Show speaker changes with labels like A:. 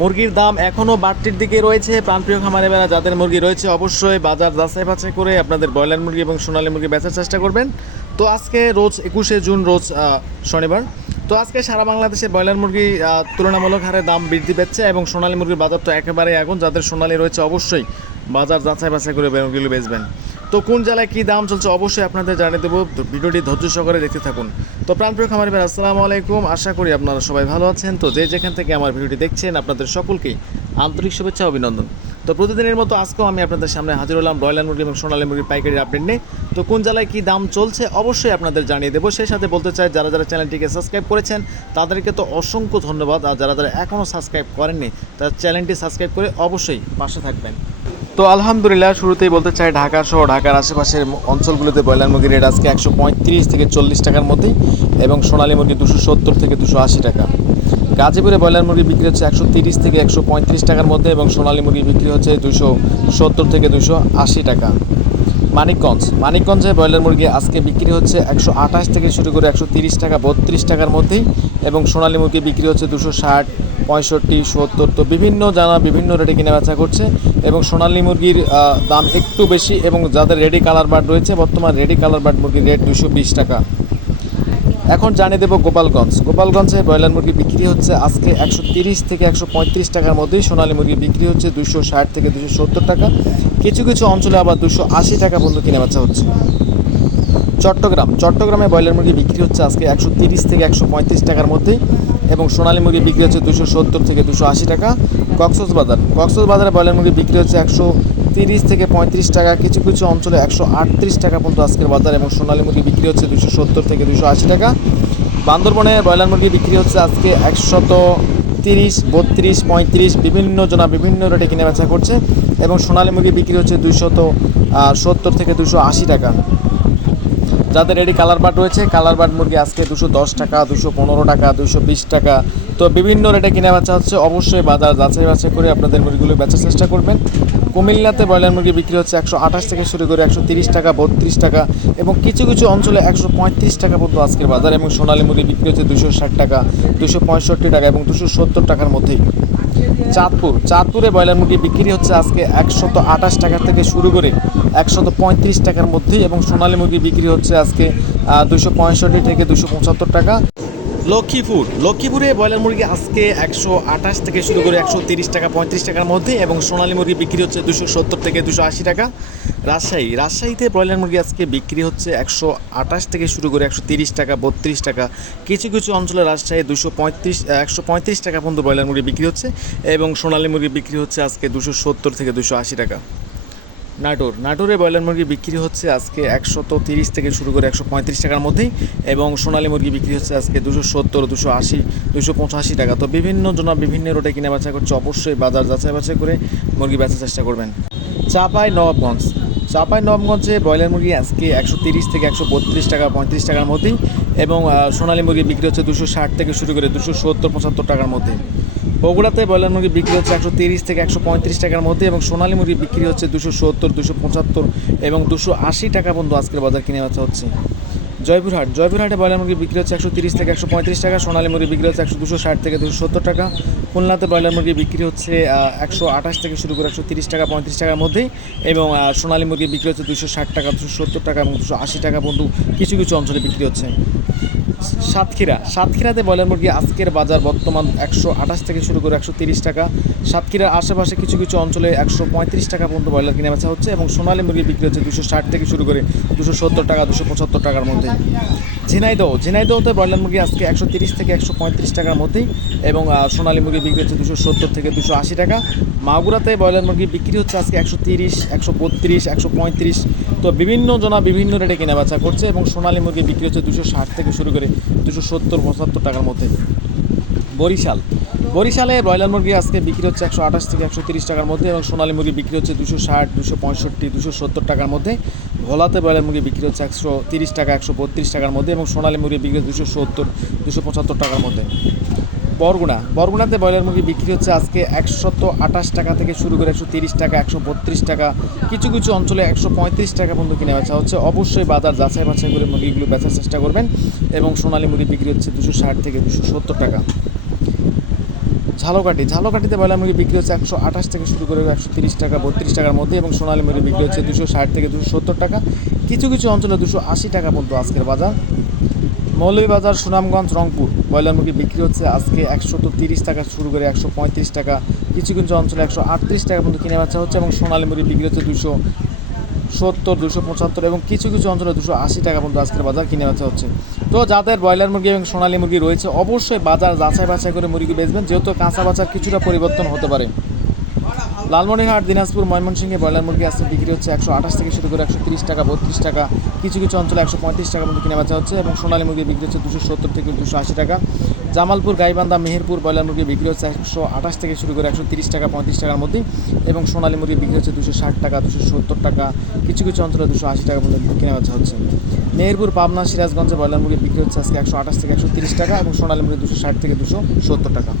A: মুরগির দাম এখনও বাড়তির দিকে রয়েছে। প্রাণপ্রিয় খামারে বেলা যাদের মুরগি রয়েছে, অবশ্যই বাজার যাচাই বাছাই করে আপনাদের ব্রয়লার মুরগি এবং সোনালী মুরগি বেচার চেষ্টা করবেন। তো আজকে রোজ একুশে জুন, রোজ শনিবার। তো আজকে সারা বাংলাদেশে ব্রয়লার মুরগি তুলনামূলক হারে দাম বৃদ্ধি পাচ্ছে এবং সোনালী মুরগির বাজার তো একেবারেই এখন যাদের সোনালি রয়েছে, অবশ্যই বাজার যাচাই বাছাই করে মুরগিগুলো বেচবেন। তো কোন জেলায় কী দাম চলছে অবশ্যই আপনাদের জানিয়ে দেবো। ভিডিওটি ধৈর্য সহকারে দেখতে থাকুন। তো প্রাণপ্রিয় খামারি ভাই আসসালামু আলাইকুম। আশা করি আপনারা সবাই ভালো আছেন। তো যে যেখান থেকে আমার ভিডিওটি দেখছেন, আপনাদের সকলকেই আন্তরিক শুভেচ্ছা, অভিনন্দন। তো প্রতিদিনের মতো আজকেও আমি আপনাদের সামনে হাজির হলাম ব্রয়লার মুরগি এবং সোনালী মুরগির পাইকারি আপডেট নিয়ে। তো কোন জেলায় কী দাম চলছে অবশ্যই আপনাদের জানিয়ে দেবো। সেই সাথে বলতে চাই, যারা যারা চ্যানেলটিকে সাবস্ক্রাইব করেছেন, তাদেরকে তো অসংখ্য ধন্যবাদ। আর যারা যারা এখনও সাবস্ক্রাইব করেননি, তারা চ্যানেলটি সাবস্ক্রাইব করে অবশ্যই পাশে থাকবেন। তো আলহামদুলিল্লাহ, শুরুতেই বলতে চাই ঢাকা সহ ঢাকার আশেপাশের অঞ্চলগুলোতে ব্রয়লার মুরগির রেট আজকে একশো পঁয়ত্রিশ থেকে চল্লিশ টাকার মধ্যে এবং সোনালী মুরগি দুশো সত্তর থেকে দুশো আশি টাকা। গাজীপুরে ব্রয়লার মুরগি বিক্রি হচ্ছে একশো তিরিশ থেকে একশো পঁয়ত্রিশ টাকার মধ্যে এবং সোনালী মুরগি বিক্রি হচ্ছে দুশো সত্তর থেকে দুশো আশি টাকা। মানিকগঞ্জ। মানিকগঞ্জে ব্রয়লার মুরগি আজকে বিক্রি হচ্ছে একশো আঠাশ থেকে শুরু করে একশো তিরিশ টাকা, বত্রিশ টাকার মধ্যেই। এবং সোনালী মুরগি বিক্রি হচ্ছে দুশো ষাট, পঁয়ষট্টি, সত্তর। তো বিভিন্ন জানা, বিভিন্ন রেটে কিনে বেচা করছে। এবং সোনালী মুরগির দাম একটু বেশি এবং যাদের রেডি কালার বার্ড রয়েছে, বর্তমান রেডি কালার বার্ড মুরগির রেট দুশো বিশ টাকা। এখন জানিয়ে দেবো গোপালগঞ্জ। গোপালগঞ্জে ব্রয়লার মুরগি বিক্রি হচ্ছে আজকে একশো তিরিশ থেকে একশো পঁয়ত্রিশ টাকার মধ্যেই সোনালী মুরগি বিক্রি হচ্ছে দুশো ষাট থেকে দুশো সত্তর টাকা। কিছু কিছু অঞ্চলে আবার দুশো আশি টাকা পর্যন্ত কিনে বেচা হচ্ছে। চট্টগ্রাম। চট্টগ্রামে ব্রয়লার মুরগি বিক্রি হচ্ছে আজকে একশো তিরিশ থেকে একশো পঁয়ত্রিশ টাকার মধ্যেই এবং সোনালী মুরগি বিক্রি হচ্ছে দুশো সত্তর থেকে দুশো আশি টাকা। কক্সবাজার। কক্সবাজারে ব্রয়লার মুরগি বিক্রি হচ্ছে একশো তিরিশ থেকে পঁয়ত্রিশ টাকা, কিছু কিছু অঞ্চলে একশো আটত্রিশ টাকা পর্যন্ত আজকের বাজার এবং সোনালী মুরগি বিক্রি হচ্ছে দুশো সত্তর থেকে দুশো আশি টাকা। বান্দরবনে ব্রয়লার মুরগি বিক্রি হচ্ছে আজকে একশত তিরিশ, বত্রিশ, পঁয়ত্রিশ, বিভিন্ন জনা বিভিন্ন রেটে কিনে বেচা করছে এবং সোনালী মুরগি বিক্রি হচ্ছে দুশত সত্তর থেকে দুশো আশি টাকা। যাদের রেডি কালার বাট রয়েছে কালার বাট মুরগি আজকে দুশো দশ টাকা, দুশো পনেরো টাকা, দুশো বিশ টাকা। তো বিভিন্ন রেটে কিনে বেচা হচ্ছে। অবশ্যই বাজার যাচাই বাছাই করে আপনাদের মুরগিগুলো বেচার চেষ্টা করবেন। কুমিল্লাতে ব্রয়লার মুরগি বিক্রি হচ্ছে একশো আঠাশ থেকে শুরু করে একশো তিরিশ টাকা, বত্রিশ টাকা এবং কিছু কিছু অঞ্চলে একশো পঁয়ত্রিশ টাকা পর্যন্ত আজকের বাজার এবং সোনালী মুরগি বিক্রি হচ্ছে দুশো ষাট টাকা, দুশো পঁয়ষট্টি টাকা এবং দুশো সত্তর টাকার মধ্যেই। চাঁদপুর, চাঁদপুরে ব্রয়লার মুরগি বিক্রি হচ্ছে আজকে একশত আঠাশ টাকা থেকে শুরু করে একশত পঁয়ত্রিশ টাকার মধ্যেই এবং সোনালী মুরগি বিক্রি হচ্ছে আজকে দুশো পঁয়ষট্টি থেকে দুশো পঁচাত্তর টাকা। লক্ষ্মীপুর। লক্ষ্মীপুরে ব্রয়লার মুরগি আজকে একশো আঠাশ থেকে শুরু করে একশো তিরিশ টাকা, পঁয়ত্রিশ টাকার মধ্যে এবং সোনালী মুরগি বিক্রি হচ্ছে দুশো সত্তর থেকে দুশো আশি টাকা। রাজশাহী। রাজশাহীতে ব্রয়লার মুরগি আজকে বিক্রি হচ্ছে একশো আঠাশ থেকে শুরু করে একশো তিরিশ টাকা, বত্রিশ টাকা। কিছু কিছু অঞ্চলে রাজশাহী দুশো পঁয়ত্রিশ, একশো পঁয়ত্রিশ টাকা পর্যন্ত ব্রয়লার মুরগি বিক্রি হচ্ছে এবং সোনালী মুরগি বিক্রি হচ্ছে আজকে দুশো সত্তর থেকে দুশো আশি টাকা। নাটোর। নাটোরে ব্রয়লার মুরগি বিক্রি হচ্ছে আজকে একশত তিরিশ থেকে শুরু করে একশো পঁয়ত্রিশ টাকার মধ্যেই এবং সোনালী মুরগি বিক্রি হচ্ছে আজকে দুশো সত্তর, দুশো আশি, দুশো পঁচাশি টাকা। তো বিভিন্ন জনা বিভিন্ন রোডে কিনে বেচা করছে, অবশ্যই বাজার যাচাই বাছাই করে মুরগি বেচার চেষ্টা করবেন। চাপাই, নবাবগঞ্জ। চাপাই, নবাবগঞ্জে ব্রয়লার মুরগি আজকে একশো তিরিশ থেকে একশো বত্রিশ টাকা, পঁয়ত্রিশ টাকার মধ্যেই এবং সোনালী মুরগি বিক্রি হচ্ছে দুশো ষাট থেকে শুরু করে দুশো সত্তর, পঁচাত্তর টাকার মধ্যে বগুড়াতে ব্রয়লার মুরগি বিক্রি হচ্ছে একশো তিরিশ থেকে একশো পঁয়ত্রিশ টাকার মধ্যে এবং সোনালী মুরগি বিক্রি হচ্ছে দুশো সত্তর, দুশো পঁচাত্তর এবং দুশো আশি টাকা পর্যন্ত আজকের বাজার কিনে বেচা হচ্ছে। জয়পুরহাট, জয়পুরহাটে ব্রয়লার মুরগি বিক্রি হচ্ছে একশো তিরিশ থেকে একশো পঁয়ত্রিশ টাকা, সোনালী মুরগি বিক্রি হচ্ছে একশো দুশো ষাট থেকে দুশো সত্তর টাকা, খুলনাতে ব্রয়লার মুরগি বিক্রি হচ্ছে একশো আঠাশ থেকে শুরু করে একশো তিরিশ টাকা, পঁয়ত্রিশ টাকার মধ্যেই এবং সোনালী মুরগি বিক্রি হচ্ছে দুশো ষাট টাকা, দুশো সত্তর টাকা এবং দুশো আশি টাকা পর্যন্ত কিছু কিছু অঞ্চলে বিক্রি হচ্ছে। সাতক্ষীরা। সাতক্ষীরাতে ব্রয়লার মুরগি আজকের বাজার বর্তমান একশো আঠাশ থেকে শুরু করে একশো তিরিশ টাকা। সাতক্ষীরার আশেপাশে কিছু কিছু অঞ্চলে একশো পঁয়ত্রিশ টাকা পর্যন্ত ব্রয়লার কিনে বেচা হচ্ছে এবং সোনালী মুরগি বিক্রি হচ্ছে দুশো ষাট থেকে শুরু করে দুশো সত্তর টাকা, দুশো পঁচাত্তর টাকার মধ্যে। ঝিনাইদহ। ঝিনাইদহতে ব্রয়লার মুরগি আজকে একশো তিরিশ থেকে একশো পঁয়ত্রিশ টাকার মধ্যেই এবং সোনালী মুরগি বিক্রি হচ্ছে দুশো সত্তর থেকে দুশো আশি টাকা। মাগুরাতে ব্রয়লার মুরগি বিক্রি হচ্ছে আজকে একশো তিরিশ, একশো বত্রিশ, একশো পঁয়ত্রিশ। তো বিভিন্ন জনা বিভিন্ন রেটে কেনা বেচা করছে এবং সোনালী মুরগি বিক্রি হচ্ছে দুশো ষাট থেকে শুরু করে দুশো সত্তর, পঁচাত্তর টাকার মধ্যে। বরিশাল। বরিশালে ব্রয়লার মুরগি আজকে বিক্রি হচ্ছে একশো আঠাশ থেকে একশো তিরিশ টাকার মধ্যে এবং সোনালী মুরগি বিক্রি হচ্ছে দুশো ষাট, দুশো পঁয়ষট্টি, দুশো সত্তর টাকার মধ্যে। ভোলাতে ব্রয়লার মুরগি বিক্রি হচ্ছে একশো তিরিশ টাকা, একশো বত্রিশ টাকার মধ্যে এবং সোনালী মুরগি বিক্রি হচ্ছে দুশো সত্তর, দুশো পঁচাত্তর টাকার মধ্যে। বরগুনা। বরগুনাতে ব্রয়লার মুরগি বিক্রি হচ্ছে আজকে একশত আঠাশ টাকা থেকে শুরু করে একশো তিরিশ টাকা, একশো বত্রিশ টাকা। কিছু কিছু অঞ্চলে একশো পঁয়ত্রিশ টাকা পর্যন্ত কিনে বেচা হচ্ছে। অবশ্যই বাজার যাচাই বাছাই করে মুরগিগুলো বেচার চেষ্টা করবেন এবং সোনালী মুরগি বিক্রি হচ্ছে দুশো ষাট থেকে দুশো সত্তর টাকা। ঝালকাঠি। ঝালকাঠিতে ব্রয়লার মুরগি বিক্রি হচ্ছে একশো আঠাশ থেকে শুরু করে একশো তিরিশ টাকা, বত্রিশ টাকার মধ্যে এবং সোনালী মুরগি বিক্রি হচ্ছে দুশো ষাট থেকে দুশো সত্তর টাকা। কিছু কিছু অঞ্চলে দুশো আশি টাকা পর্যন্ত আজকের বাজার। মৌলভীবাজার, সুনামগঞ্জ, রংপুর। ব্রয়লার মুরগি বিক্রি হচ্ছে আজকে একশো তিরিশ টাকা শুরু করে একশো পঁয়ত্রিশ টাকা। কিছু কিছু অঞ্চলে একশো আটত্রিশ টাকা পর্যন্ত কিনে বেচা হচ্ছে এবং সোনালী মুরগি বিক্রি হচ্ছে দুশো সত্তর, দুশো পঁচাত্তর এবং কিছু কিছু অঞ্চলে দুশো আশি টাকা পর্যন্ত আজকের বাজার কিনে বেচা হচ্ছে। তো যাদের ব্রয়লার মুরগি এবং সোনালী মুরগি রয়েছে, অবশ্যই বাজার যাচাই বাছাই করে মুরগি বেচবেন, যেহেতু কাঁচা বাজার কিছুটা পরিবর্তন হতে পারে। লালমনিরহাট, দিনাজপুর, ময়মনসিংহে ব্রয়লার মুরগি আজকে বিক্রি হচ্ছে একশো আঠাশ থেকে শুরু করে একশো তিরিশ টাকা, বত্রিশ টাকা। কিছু কিছু অঞ্চলে একশো পঁয়ত্রিশ টাকা মধ্যে কিনে বেচা হচ্ছে এবং সোনালী মুরগি বিক্রি হচ্ছে দুশো সত্তর থেকে দুশো আশি টাকা। জামালপুর, গাইবান্ধা, মেহেরপুর ব্রয়লার মুরগি বিক্রি হচ্ছে একশো আঠাশ থেকে শুরু করে একশো তিরিশ টাকা, পঁয়ত্রিশ টাকার মধ্যে এবং সোনালী মুরগি বিক্রি হচ্ছে দুশো ষাট টাকা, দুশো সত্তর টাকা। কিছু কিছু অঞ্চলে দুশো আশি টাকা মধ্যে কিনে বেচা হচ্ছে। মেহেরপুর, পাবনা, সিরাজগঞ্জে ব্রয়লার মুরগি বিক্রি হচ্ছে আজকে একশো আঠাশ থেকে একশো তিরিশ টাকা এবং সোনালী মুরগি দুশো ষাট থেকে দুশো সত্তর টাকা।